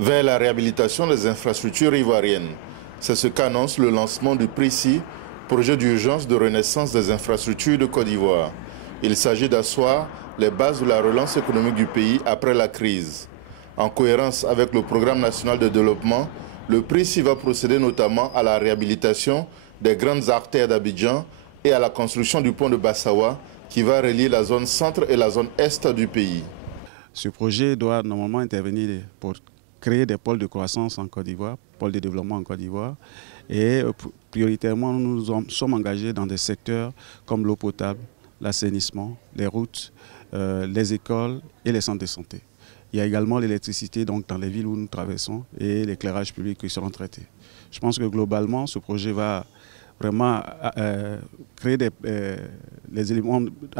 vers la réhabilitation des infrastructures ivoiriennes. C'est ce qu'annonce le lancement du PRICI, projet d'urgence de renaissance des infrastructures de Côte d'Ivoire. Il s'agit d'asseoir les bases de la relance économique du pays après la crise. En cohérence avec le programme national de développement, le PRICI va procéder notamment à la réhabilitation des grandes artères d'Abidjan et à la construction du pont de Bassawa qui va relier la zone centre et la zone est du pays. Ce projet doit normalement intervenir pour créer des pôles de croissance en Côte d'Ivoire, pôles de développement en Côte d'Ivoire. Et prioritairement, nous sommes engagés dans des secteurs comme l'eau potable, l'assainissement, les routes, les écoles et les centres de santé. Il y a également l'électricité dans les villes où nous traversons et l'éclairage public qui seront traités. Je pense que globalement, ce projet va vraiment créer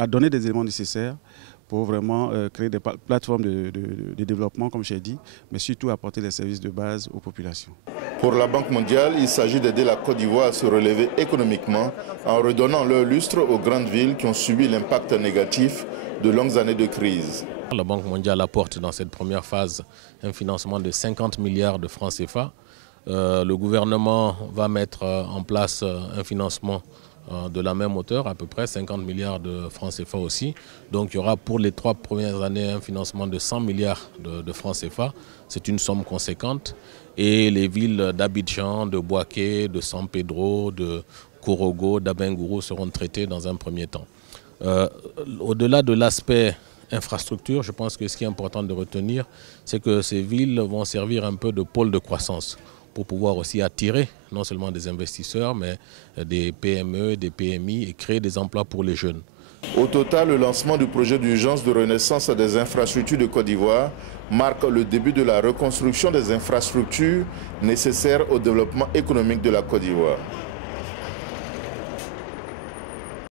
donner des éléments nécessaires pour vraiment créer des plateformes de développement, comme j'ai dit, mais surtout apporter les services de base aux populations. Pour la Banque mondiale, il s'agit d'aider la Côte d'Ivoire à se relever économiquement en redonnant leur lustre aux grandes villes qui ont subi l'impact négatif de longues années de crise. La Banque mondiale apporte dans cette première phase un financement de 50 milliards de francs CFA. Le gouvernement va mettre en place un financement de la même hauteur, à peu près 50 milliards de francs CFA aussi. Donc il y aura pour les 3 premières années un financement de 100 milliards de francs CFA. C'est une somme conséquente. Et les villes d'Abidjan, de Bouaké, de San Pedro, de Korogo, d'Abengourou seront traitées dans un premier temps. Au-delà de l'aspect infrastructure, je pense que ce qui est important de retenir, c'est que ces villes vont servir un peu de pôle de croissance pour pouvoir aussi attirer non seulement des investisseurs, mais des PME, des PMI et créer des emplois pour les jeunes. Au total, le lancement du projet d'urgence de renaissance des infrastructures de Côte d'Ivoire marque le début de la reconstruction des infrastructures nécessaires au développement économique de la Côte d'Ivoire.